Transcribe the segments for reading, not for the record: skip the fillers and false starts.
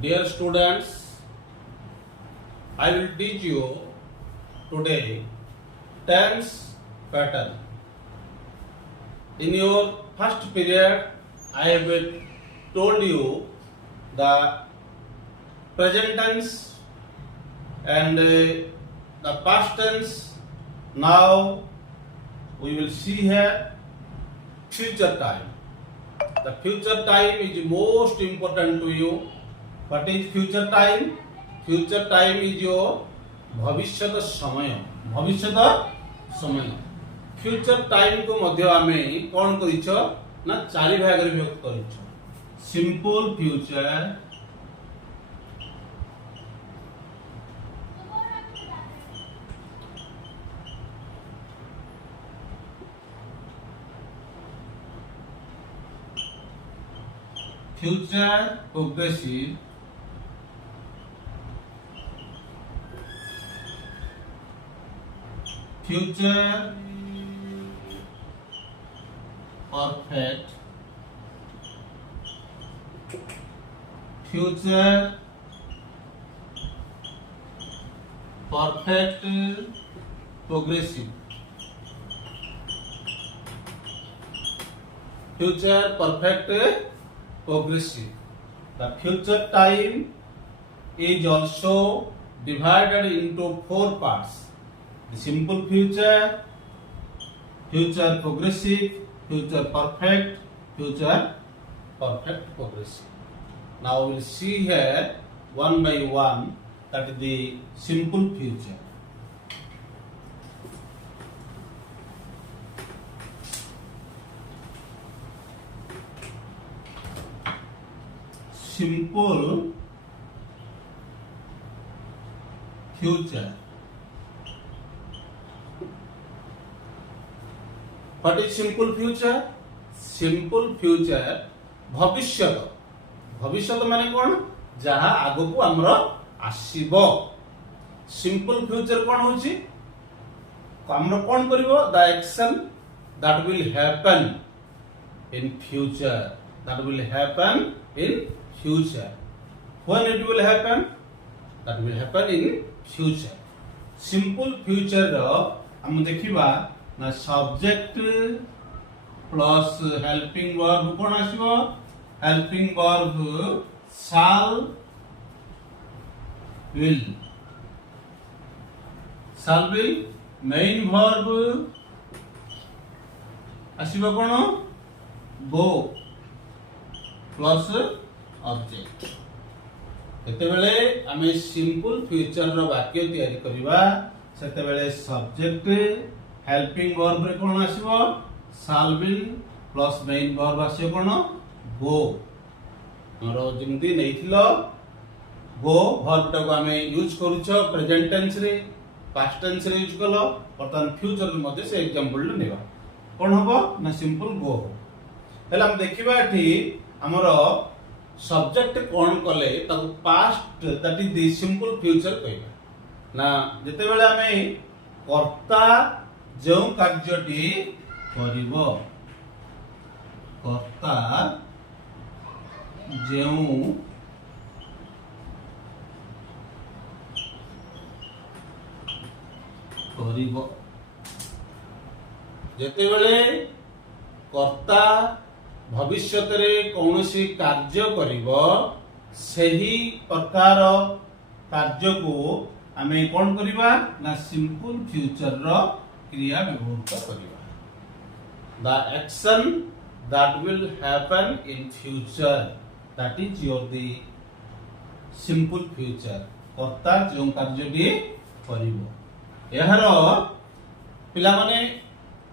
Dear students, I will teach you today tense pattern. In your first period, I have told you the present tense and the past tense. Now we will see here future time. The future time is most important to you. What is future time? Future time is your भविष्यत समय. भविष्यत समय. Future time को मध्य आमे कौन करिछ ना चारि भाग रे विभक्त करिछ. Simple future, future progressive, future perfect, future perfect progressive, future perfect progressive. The future time is also divided into 4 parts. The simple future, future progressive, future perfect, future perfect progressive. Now we will see here one by one, that is the simple future. Simple future. What is simple future? Simple future भविष्यत. भविष्यत माने कौन? जहाँ आगो को हमरो आसीबो. Simple future कौन होची? हमरो कौन करिवो? The action that will happen in future. That will happen in future. When it will happen? That will happen in future. Simple future रो हम देखिबा ना subject plus helping verb कोन आसीबो? Helping verb shall, will. Shall will main verb आसीबो कोन? Go plus object. केतेबेले आमे simple future रो वाक्य तयारी करिबा सेतेबेले सब्जेक्ट हेल्पिंग वर्ब रे कोन आसीबो? Shall will plus main verb आसीबो कोन? गो. हमरो जिंदी नैथिलो गो वर्ब टाको आमे यूज करूछो प्रेजेंट टेंस रे, पास्ट टेंस रे यूज कलो. बर्तमान फ्यूचर रे मध्ये से एग्जांपल लेबा कोन हबो ना सिंपल गो. हेला हम देखिबा एठी हमरो सब्जेक्ट कौन कले ताको past, that is the simple future कहबा ना. जते बेले हमें कर्ता जो कार्यटी करिवो, कर्ता जो करिवो, जते बेले कर्ता भविष्यत रे कौनसी कार्य करिवो सही प्रकार कार्य को आमे कोन करिबा ना सिंपल फ्यूचर रो क्रिया व्यवहार करिबा. The action that will happen in future, that is your the simple future. कर्ता जो कार्यटी करिवो. एहार पिला माने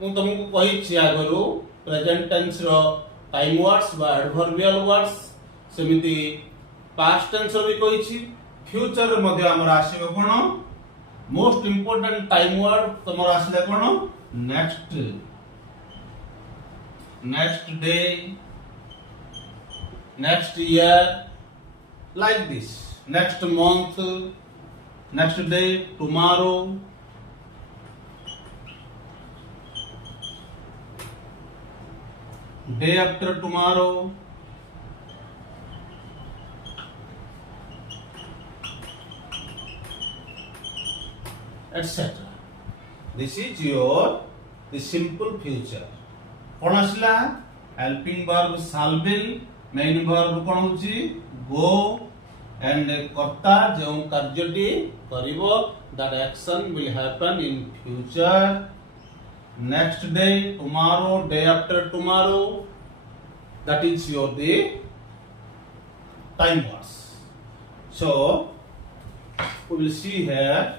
मु तुमको कहि छि आगरो प्रेजेंट टेंस रो टाइम वर्ड्स बा एडवर्बियल वर्ड्स, सेमिति पास्ट टेंस रो भी कहि छि. फ्यूचर रे मध्ये हमर आसीबो कोन? मोस्ट इंपोर्टेंट टाइम वर्ड तमर आसीले कोन? Next, next day, next year, like this. Next month, next day, tomorrow. Day after tomorrow, etc. This is your the simple future. कौन आसला helping verb shall be, main verb कौन होची go, and कर्ता जो कार्यटी करिवो that action will happen in future, next day, tomorrow, day after tomorrow, that is your the time words. So we will see here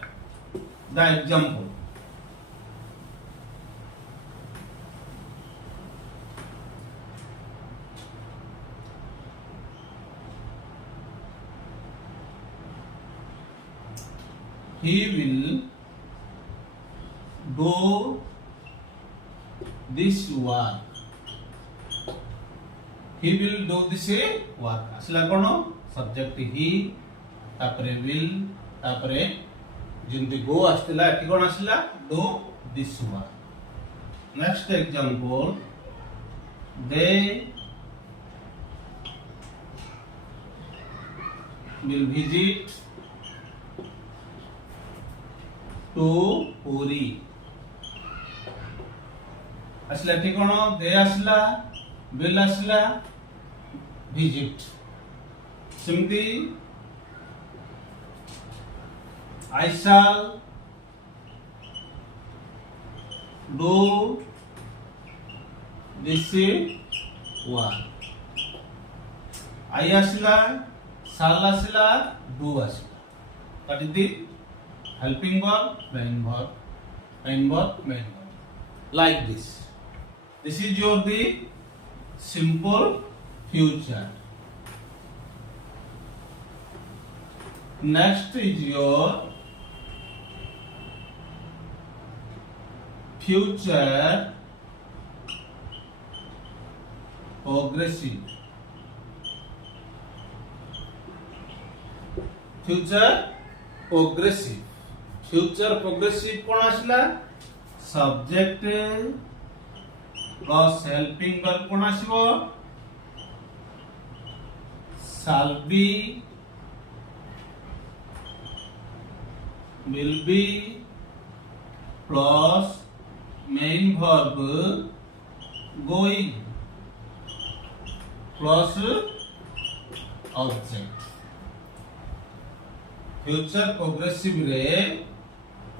the example. He will do this work. He will do this work. असला कौन subject ही तापरे will तापरे जिंदे go आस्तेला eighty कौन आस्तेला do this work. Next example, they will visit to Puri. असला eighty कौन they आस्ला will आस्ला visit. सिमती I shall do this work. I asla, shall asla, do asla. That is the helping verb, main verb, main verb, main verb. Like this. This is your the simple future. Next is your future progressive. Future progressive. Future progressive कौन आसला subject plus helping verb कौन आसीबो shall be, will be plus main verb going plus object. Future progressive रे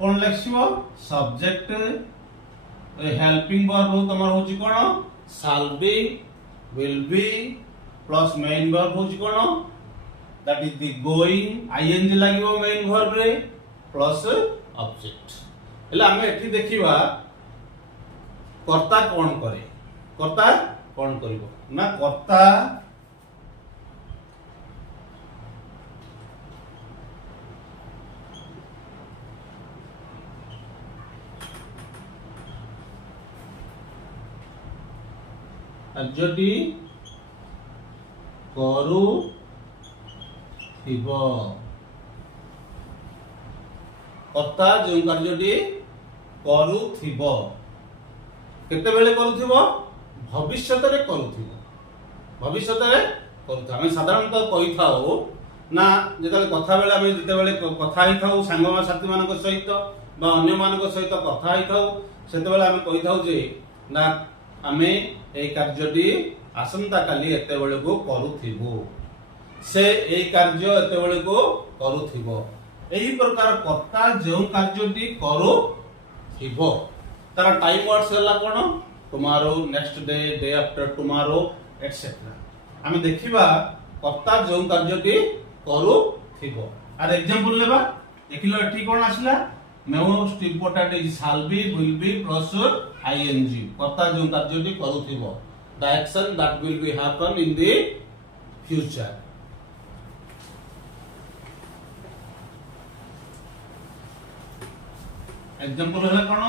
कौन लिखिबो subject helping verb तमर होची कोन shall be, will be plus main verb होची कोन that is the going, ing लागिबो main verb रे plus object. એટલે ଆମେ ଏଠି ଦେଖିବା कर्ता कौन करे, कर्ता कौन करिवो ना कर्ता କାର୍ଯ୍ୟଟି କରୁଥିବ। कर्ता जो कार्यटी କରୁଥିବ केतेबेले କରୁଥିବ भविष्यतरे କରୁଥିବ भविष्यतरे କରୁଥିବ। ଆମେ ସାଧାରଣତଃ କହିଥାଉ ନା ଯେତେବେଳେ କଥା ବେଳେ ଆମେ ଯେତେବେଳେ କଥା ହେଇଥାଉ ସାଙ୍ଗ ସାଥୀ ମାନଙ୍କ ସହିତ ବା ଅନ୍ୟ ମାନଙ୍କ ସହିତ କଥା ହେଇଥାଉ ସେତେବେଳେ ଆମେ କହିଥାଉ ଯେ ନା ଆମେ এই କାର୍ଯ୍ୟଟି ଆସନ୍ତା କାଲି ଏତେବେଳକୁ କରୁଥିବୁ, ସେ এই କାର୍ଯ୍ୟ ଏତେବେଳକୁ କରୁଥିବ। ଏହି ପ୍ରକାର कर्ता जो କାର୍ଯ୍ୟଟି କରୁଥିବ ତାର ଟାଇମ ୱାର୍ଡସ୍ ହେଲା କଣ ଟୁମାରୋ, ନେକ୍ସଟ ଡେ, ଡେ ଆଫ୍ଟର ଟୁମାରୋ ଏଟसेट्रा। ଆମେ ଦେଖିବା कर्ता जो କାର୍ଯ୍ୟଟି କରୁଥିବ। ଆର एग्जांपल लेबा ଦେଖିଲ ଏଠି କଣ ଆସିଲା most important is shall be, will be plus ing। कर्ता जो कार्यटी କରୁଥିବ the action that will be happen in the future। Example है कौन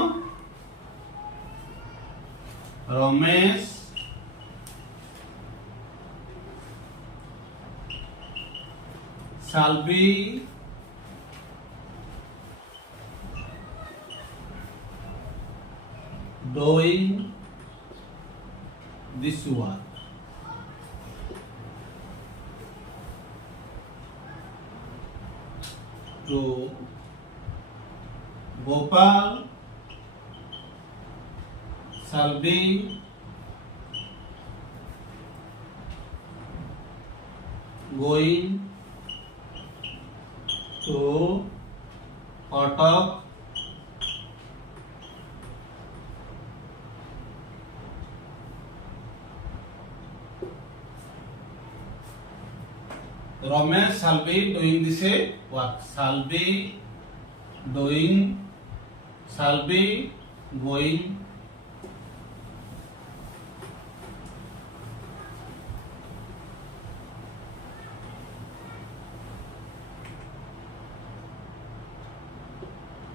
Ramesh shall be doing this work। to Gopal shall be going to Cuttack Ramesh shall be doing this work. Shall be doing, shall be going.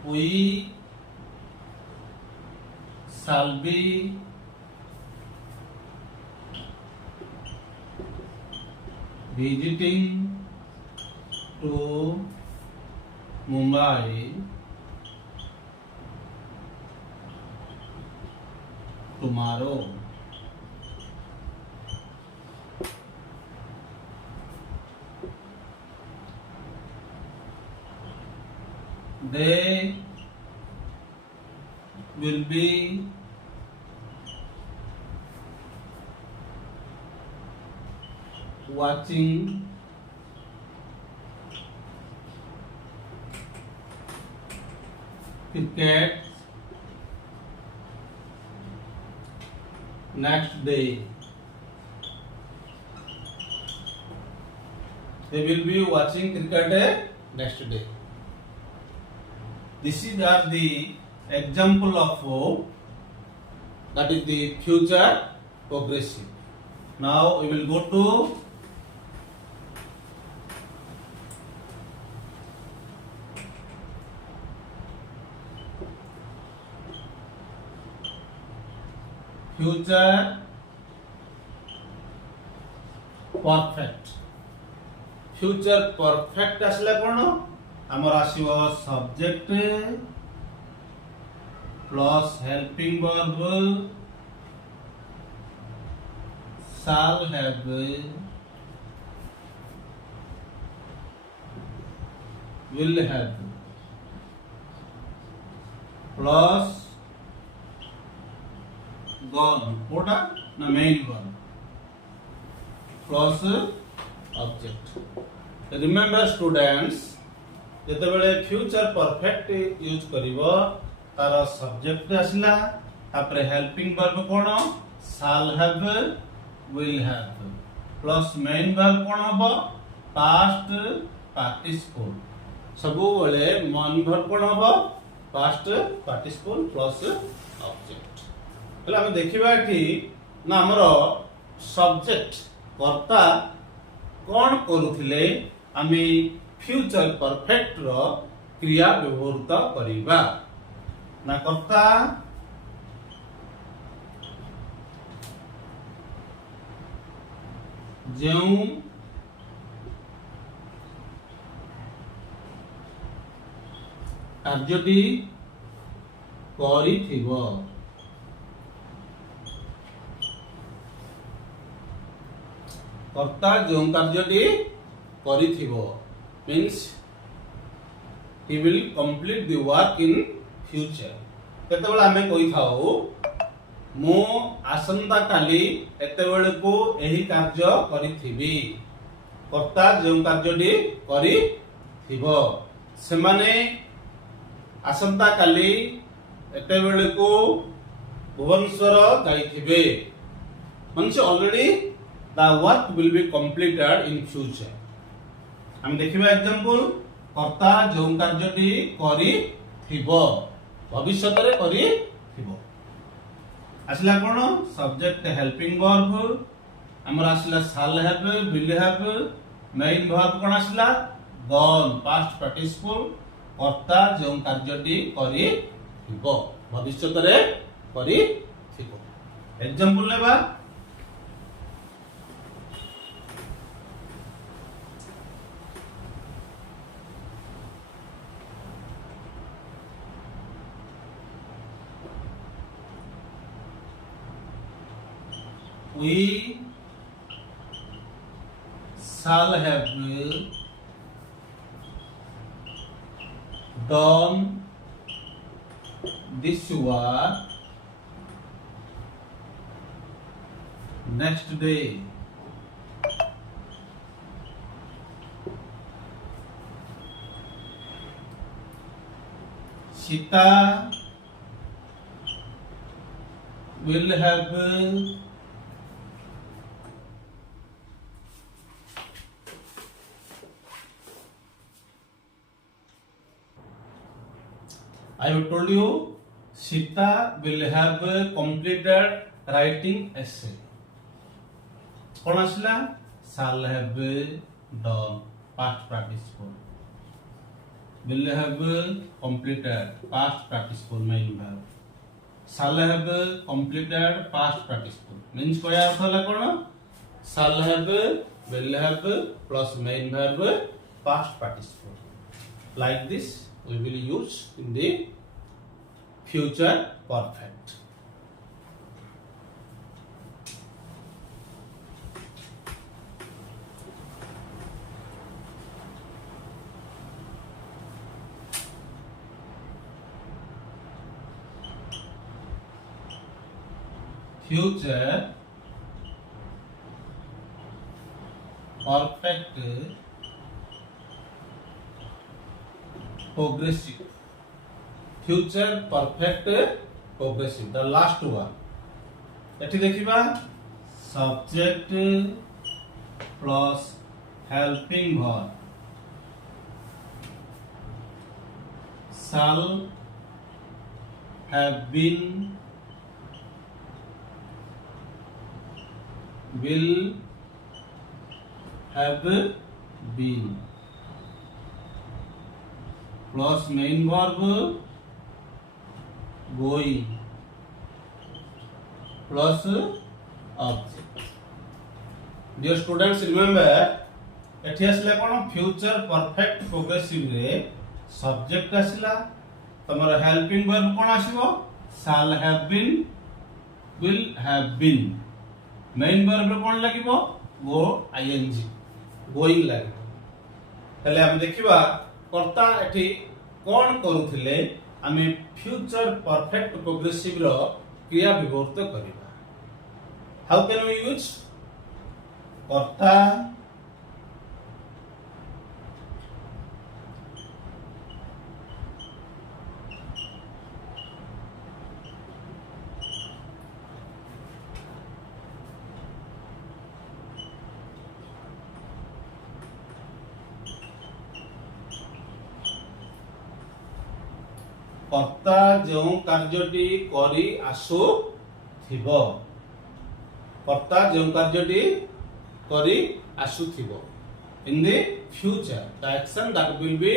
We shall be visiting to Mumbai tomorrow. They will be watching cricket next day. They will be watching cricket next day. This is the example of that is the future progressive. Now we will go to future perfect. Future perfect আসলে কোন আমার আসিব subject plus helping verb shall have will have plus gone কোটা না main verb plus object. Remember students যেতবেলে future perfect use करिवो तार subject आसला तापरे helping verb cone shall have will have plus main verb कोन हबो past participle सबु बेले main verb कोन हबो past participle plus object. हला हम देखिबा एठी ना हमरो subject कर्ता कोन करूथिले आमी फ्यूचर परफेक्ट रो क्रिया व्यवहारित करिबा ना कर्ता जेउ कार्यटी करिथिबो कर्ता जो कार्यटी करिथिबो means he will complete the work in future. केतेबेला हमें कहि थाओ मो आसंता काली एतेबेले को एही कार्य करिथिबी कर्ता जो कार्यटी करिथिबो से माने आसंता काली एतेबेले को Bhubaneswar जाइथिबे means already the work will be completed in future. हम देखिबा एग्जांपल कर्ता जो कार्यटी करि थिबो भविष्यत रे करि थिबो आसला कोन सब्जेक्ट हेल्पिंग वर्ब हमर आसला shall have will have main verb कोन आसला gone past participle कर्ता जो कार्यटी करि थिबो भविष्यत रे करि थिबो एग्जांपल लेबा we shall have done this war next day. Sita will have I have told you Sita will have completed writing essay. कौन आसला shall have done past participle. Will have completed past participle main verb. Shall have completed past participle means क्या अर्थ होला कौन shall have will have plus main verb past participle. Like this we will use in the future perfect. Future perfect progressive. Future perfect progressive the last one. एठी देखिबा subject plus helping verb shall have been, will have been plus main verb going plus object. Dear students, remember एठी आसला कोन future perfect progressive रे subject आसला तमर helping verb कोन आसीबो shall have been, will have been. Main verb रे कोन लागिबो गो ing गोइंग लागिबो. तले हम देखिबा कर्ता एठी कोन करूथिले आमे फ्यूचर परफेक्ट प्रोग्रेसिव रो क्रिया विभक्त करिबा. हाउ कैन वी यूज कर्ता कर्ता जो कार्यटी करी आसु थिबो कर्ता जो कार्यटी करी आसु थिबो in the future the action that will be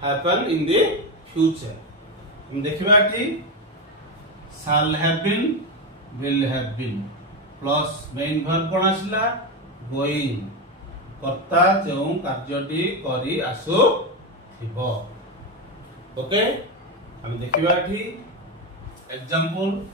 happen in the future. हम देखिबा कि shall have been, will have been plus main verb कोन आसला going. कर्ता जो कार्यटी करी आसु थिबो. ओके हम देखिबा कि example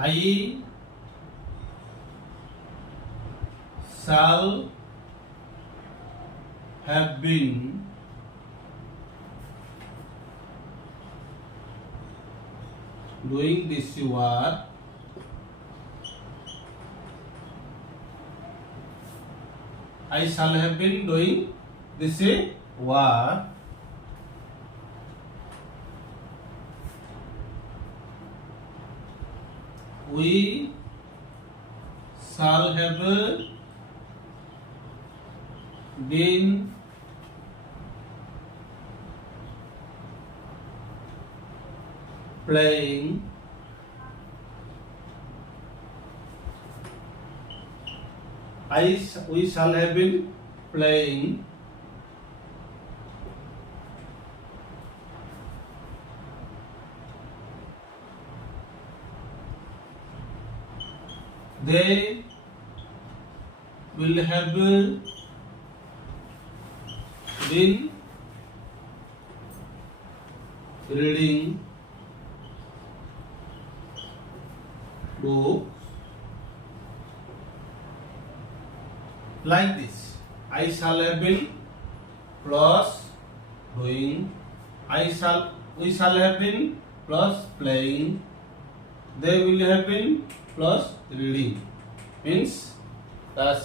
I shall have been doing this work I shall have been doing this work we shall have been playing we shall have been playing they will have been reading book. Like this, I shall have been plus doing, we shall have been plus playing, they will have been plus reading. Means the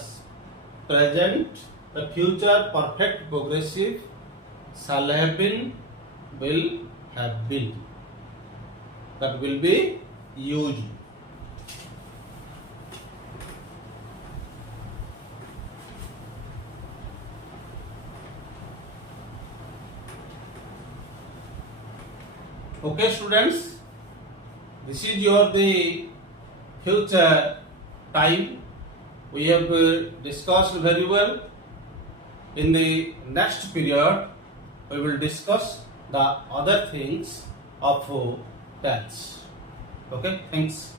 present, the future perfect progressive, shall have been, will have been, that will be used. Okay students, this is your the future time. We have discussed very well. In the next period, we will discuss the other things of tense. Okay, thanks.